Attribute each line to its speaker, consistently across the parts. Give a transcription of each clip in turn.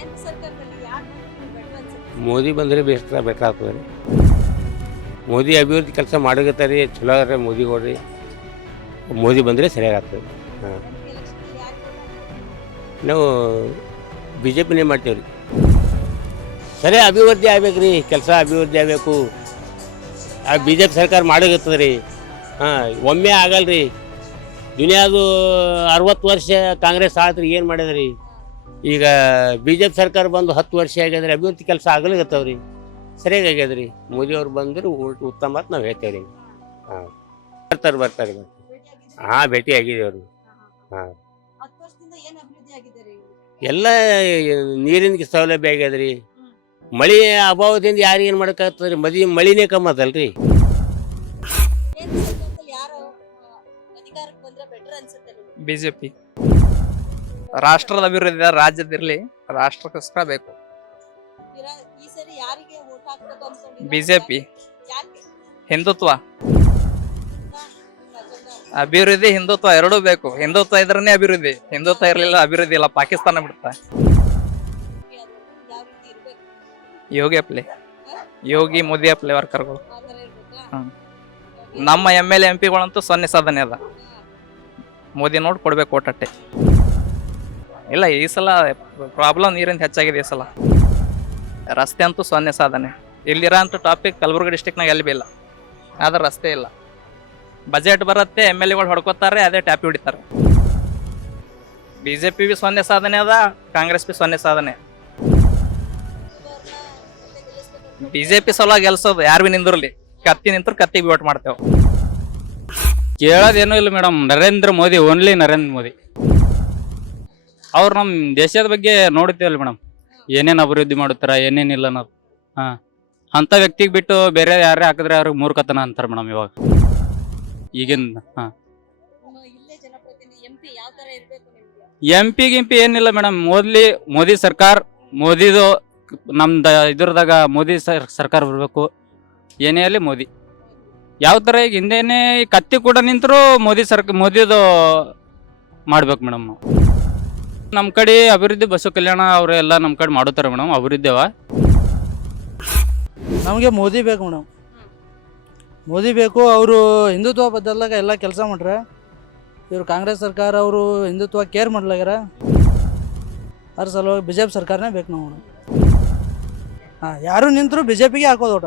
Speaker 1: ಕೇಂದ್ರ ಸರ್ಕಾರದಲ್ಲಿ ಯಾರು
Speaker 2: ಮೋದಿ ಬಂದರೆ ಬೆಸ್ಟ್ ಬೇಕಾಗ್ತದೆ. ರೀ ಮೋದಿ ಅಭಿವೃದ್ಧಿ ಕೆಲಸ ಮಾಡಕತ್ತಾರೆ ರೀ ಚಲೋ ಅದ ಮೋದಿ ಕೊಡ್ರಿ ಮೋದಿ ಬಂದರೆ ಸರಿಯಾಗ್ತದೆ. ಆಗ್ತದೆ ಹಾಂ ನಾವು ಬಿ ಜೆ ಪಿನೇ ಮಾಡ್ತೇವೆ ರೀ. ಸರಿ ಅಭಿವೃದ್ಧಿ ಆಗ್ಬೇಕು ರೀ ಕೆಲಸ ಅಭಿವೃದ್ಧಿ ಆಗಬೇಕು. ಆ ಬಿ ಜೆ ಪಿ ಸರ್ಕಾರ ಮಾಡಕತ್ತದ ರೀ. ಹಾಂ ಒಮ್ಮೆ ಆಗಲ್ಲ ರೀ ದುನಿಯಾದು ಅರವತ್ತು ವರ್ಷ ಕಾಂಗ್ರೆಸ್ ಆದ್ರೆ ಏನು ಮಾಡಿದ್ರಿ? ಈಗ ಬಿ ಜೆ ಪಿ ಸರ್ಕಾರ ಬಂದು ಹತ್ತು ವರ್ಷ ಆಗ್ಯದ್ರಿ ಅಭಿವೃದ್ಧಿ ಕೆಲಸ ಆಗಲಿಕತ್ತವ ರೀ ಸರಿಯಾಗಿ ಆಗ್ಯದ ರೀ ಮೋದಿಯವ್ರು ಬಂದ್ರೆ ಉತ್ತಮ ಅಂತ ನಾವು ಹೇಳ್ತೇವೆ ರೀ ಹಾಂ. ಬರ್ತಾರೆ ಬರ್ತಾರೆ? ಹಾಂ ಭೇಟಿ ಆಗಿದೆ ಅವ್ರು
Speaker 1: ಹಾ,
Speaker 2: ಎಲ್ಲ ನೀರಿನ ಸೌಲಭ್ಯ ಆಗ್ಯದ್ರಿ. ಮಳಿ ಅಭಾವದಿಂದ ಯಾರು ಏನು ಮಾಡಕ್ಕಾಗ್ತದ್ರಿ? ಮದಿ ಮಳಿನೇ ಕಮ್ಮಿ ಅದಲ್ರಿ.
Speaker 1: ಬಿ ಜೆ ಯಾರು
Speaker 3: ರಾಷ್ಟ್ರದ ಅಭಿವೃದ್ಧಿ ರಾಜ್ಯದಿರ್ಲಿ ರಾಷ್ಟ್ರಕ್ಕೋಸ್ಕರ ಬೇಕು? ಬಿಜೆಪಿ. ಹಿಂದುತ್ವ. ಅಭಿವೃದ್ಧಿ ಹಿಂದುತ್ವ ಎರಡೂ ಬೇಕು. ಹಿಂದುತ್ವ ಇದ್ರನೇ ಅಭಿವೃದ್ಧಿ. ಹಿಂದುತ್ವ ಇರಲಿಲ್ಲ ಅಭಿವೃದ್ಧಿ ಇಲ್ಲ. ಪಾಕಿಸ್ತಾನ
Speaker 1: ಇರ್ಬೇಕು?
Speaker 3: ಯೋಗಿ ಅಪ್ಲೆ. ಯೋಗಿ ಮೋದಿ ಅಪ್ಲೆ ವರ್ಕರ್ಗಳು. ನಮ್ಮ ಎಂ ಎಲ್ ಎಂ ಪಿಗಳಂತೂ ಸೊನ್ನೆ ಸಾಧನೆ ಅದ. ಮೋದಿ ನೋಡಿ ಕೊಡ್ಬೇಕು ಓಟಟ್ಟೆ. ಇಲ್ಲ, ಈ ಸಲ ಪ್ರಾಬ್ಲಮ್ ನೀರಿಂದ ಹೆಚ್ಚಾಗಿದೆ ಈ ಸಲ. ರಸ್ತೆ ಅಂತೂ ಸೊನ್ನೆ ಸಾಧನೆ. ಇಲ್ಲಿರೋ ಟಾಪಿಕ್ ಕಲಬುರಗಿ ಡಿಸ್ಟಿಕ್ನಾಗ ಎಲ್ಲಿ ಬಿ ಇಲ್ಲ. ಆದ್ರೆ ರಸ್ತೆ ಇಲ್ಲ. ಬಜೆಟ್ ಬರುತ್ತೆ ಎಂ ಎಲ್ ಎಗಳು ಹೊಡ್ಕೋತಾರೆ, ಅದೇ ಟ್ಯಾಪಿ ಹೊಡಿತಾರೆ. ಬಿ ಜೆ ಪಿ ಬಿ ಸೊನ್ನೆ ಸಾಧನೆ ಅದ, ಕಾಂಗ್ರೆಸ್ ಬಿ ಸೊನ್ನೆ ಸಾಧನೆ. ಬಿ ಜೆ ಪಿ ಸಲ ಗೆಲ್ಸೋದು ಯಾರು ಬಿ ನಿಂದಿರ್ಲಿ. ಕತ್ತಿ ನಿಂತ್ರು ಕತ್ತಿಗೆ ವೋಟ್ ಮಾಡ್ತೇವೆ.
Speaker 4: ಕೇಳೋದೇನೂ ಇಲ್ಲ ಮೇಡಮ್. ನರೇಂದ್ರ ಮೋದಿ ಓನ್ಲಿ ನರೇಂದ್ರ ಮೋದಿ. ಅವ್ರು ನಮ್ಮ ದೇಶದ ಬಗ್ಗೆ ನೋಡುತ್ತೇವಲ್ಲ ಮೇಡಮ್. ಏನೇನು ಅಭಿವೃದ್ಧಿ ಮಾಡುತ್ತಾರ ಏನೇನಿಲ್ಲ ನಾವು ಹಾಂ. ಅಂಥ ವ್ಯಕ್ತಿಗೆ ಬಿಟ್ಟು ಬೇರೆ ಯಾರೇ ಹಾಕಿದ್ರೆ ಅವ್ರಿಗೆ ಮೂರ್ಖತನ ಅಂತಾರೆ ಮೇಡಮ್ ಇವಾಗ. ಈಗಿನ ಹಾಂ.
Speaker 1: ಎಂ ಪಿ
Speaker 4: ಗಿಂಪಿ ಏನಿಲ್ಲ ಮೇಡಮ್. ಮೊದ್ಲಿ, ಮೋದಿ ಸರ್ಕಾರ, ಮೋದಿದು ನಮ್ದ ಇದ್ರದಾಗ ಮೋದಿ ಸರ್, ಸರ್ಕಾರ ಬರಬೇಕು. ಏನೇ ಅಲ್ಲಿ ಮೋದಿ. ಯಾವ ಥರ ಈಗ ಹಿಂದೆನೇ ಕತ್ತಿ ಕೂಡ ನಿಂತರೂ ಮೋದಿ ಸರ್ಕ, ಮೋದಿದು ಮಾಡ್ಬೇಕು ಮೇಡಮ್ ನಮ್ಮ ಕಡೆ ಅಭಿವೃದ್ಧಿ ಬಸವ ಕಲ್ಯಾಣ ಅವರೆಲ್ಲ ನಮ್ಮ ಕಡೆ ಮಾಡುತ್ತಾರೆ ಮೇಡಮ್ ಅಭಿವೃದ್ಧಿ ಅವ.
Speaker 5: ನಮಗೆ ಮೋದಿ ಬೇಕು ಮೇಡಮ್ ಮೋದಿ ಬೇಕು, ಅವರು ಹಿಂದುತ್ವ ಬದಲಾಗ ಎಲ್ಲ ಕೆಲಸ ಮಾಡ್ರೆ. ಇವರು ಕಾಂಗ್ರೆಸ್ ಸರ್ಕಾರ ಅವರು ಹಿಂದುತ್ವ ಕೇರ್ ಮಾಡ್ಲಾಗ್ಯಾರ. ಅದ್ರ ಸಲುವಾಗಿ ಬಿ ಜೆ ಪಿ ಸರ್ಕಾರನೇ ಬೇಕು ನಾವು ಹಾಂ, ಯಾರು ನಿಂತರು ಬಿ ಜೆ ಪಿಗೆ ಹಾಕೋದು ಓಟ.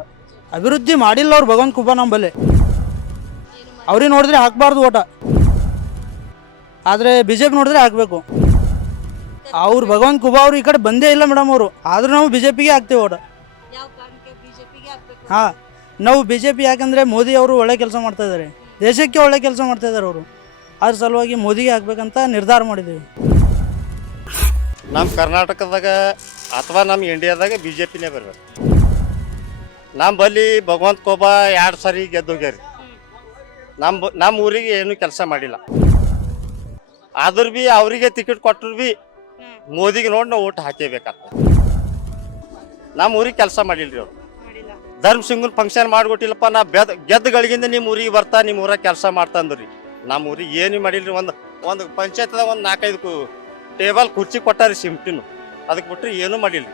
Speaker 5: ಅಭಿವೃದ್ಧಿ ಮಾಡಿಲ್ಲ ಅವ್ರು ಭಗವಂತ ಕುಬ್ಬ ನಂಬಲ್ಲಿ ಅವ್ರಿಗೆ ನೋಡಿದ್ರೆ ಹಾಕ್ಬಾರ್ದು ಓಟ. ಆದರೆ ಬಿ ಜೆ ಪಿ ನೋಡಿದ್ರೆ ಹಾಕಬೇಕು. ಅವ್ರು ಭಗವಂತ ಕುಬಾ ಅವ್ರು ಈ ಕಡೆ ಬಂದೇ ಇಲ್ಲ ಮೇಡಮ್ ಅವರು. ಆದರೂ ನಾವು ಬಿ ಜೆ ಪಿಗೆ ಹಾಕ್ತೇವೆ ಓಟ
Speaker 1: ಯಾವ ಕಾರಣಕ್ಕೆ ಬಿಜೆಪಿಗೆ ಹಾಕ್ಬೇಕು
Speaker 5: ಹಾಂ ನಾವು ಬಿ ಜೆ ಪಿ ಯಾಕಂದರೆ ಮೋದಿ ಅವರು ಒಳ್ಳೆ ಕೆಲಸ ಮಾಡ್ತಾ ಇದ್ದಾರೆ ದೇಶಕ್ಕೆ ಒಳ್ಳೆ ಕೆಲಸ ಮಾಡ್ತಾ ಇದ್ದಾರೆ ಅವರು. ಅದ್ರ ಸಲುವಾಗಿ ಮೋದಿಗೆ ಹಾಕ್ಬೇಕಂತ ನಿರ್ಧಾರ ಮಾಡಿದ್ವಿ
Speaker 6: ನಮ್ಮ ಕರ್ನಾಟಕದಾಗ ಅಥವಾ ನಮ್ಮ ಇಂಡಿಯಾದಾಗ ಬಿ ಜೆ ಪಿನೇ ಬರ್ಬೇಕು. ನಮ್ಮ ಬಲ್ಲಿ ಭಗವಂತ ಕೋಬಾ ಎರಡು ಸಾರಿ ಗೆದ್ದೋಗ್ಯಾರಿ. ನಮ್ಮ ಬ- ನಮ್ಮ ಊರಿಗೆ ಏನು ಕೆಲಸ ಮಾಡಿಲ್ಲ. ಆದ್ರೂ ಬಿ ಅವರಿಗೆ ಟಿಕೆಟ್ ಕೊಟ್ಟರು ಬಿ ಮೋದಿಗೆ ನೋಡಿ ನಾವು ಓಟ್ ಹಾಕೇಬೇಕಾಗ್ತದೆ. ನಮ್ಮ ಊರಿಗೆ ಕೆಲಸ ಮಾಡಿಲ್ರಿ ಅವ್ರು. ಧರ್ಮ ಫಂಕ್ಷನ್ ಮಾಡ್ಬಿಟ್ಟಿಲ್ಲಪ್ಪ ನಾ ಬೆದ್, ಗೆದ್ದಗಳಿಗಿಂದ ನಿಮ್ಮ ಊರಿಗೆ ಬರ್ತಾ, ನಿಮ್ಮ ಊರಾಗ ಕೆಲಸ ಮಾಡ್ತಾ ಅಂದ್ರಿ ನಮ್ಮ ಊರಿಗೆ ಏನು ಮಾಡಿಲ್ರಿ, ಒಂದು ಒಂದು ಪಂಚಾಯತ್ದಾಗ ಒಂದು ನಾಲ್ಕೈದು ಟೇಬಲ್, ಕುರ್ಚಿ ಕೊಟ್ಟಾರಿ ಸಿಮ್ಟಿನು ಅದಕ್ಕೆ ಬಿಟ್ಟರೆ ಏನೂ ಮಾಡಿಲ್ರಿ.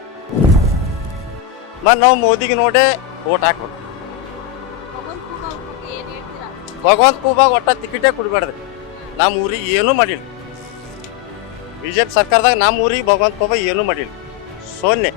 Speaker 6: ಮತ್ತು ನಾವು ಮೋದಿಗೆ ನೋಡೇ ಓಟ್ ಹಾಕ್ಬೇಕು
Speaker 1: ಭಗವಂತ
Speaker 6: ಕೂಬಾಗ ಒಟ್ಟ ಟಿಕೆಟೇ ಕೊಡಬೇಡ್ರಿ ನಮ್ಮ ಊರಿಗೆ ಏನೂ ಮಾಡಿಲ್ಲ ಬಿ ಜೆ ಪಿ ಸರ್ಕಾರದಾಗ ನಮ್ಮ ಊರಿಗೆ ಭಗವಂತ ಏನೂ ಮಾಡಿಲ್ಲ. ಸೊನ್ನೆ.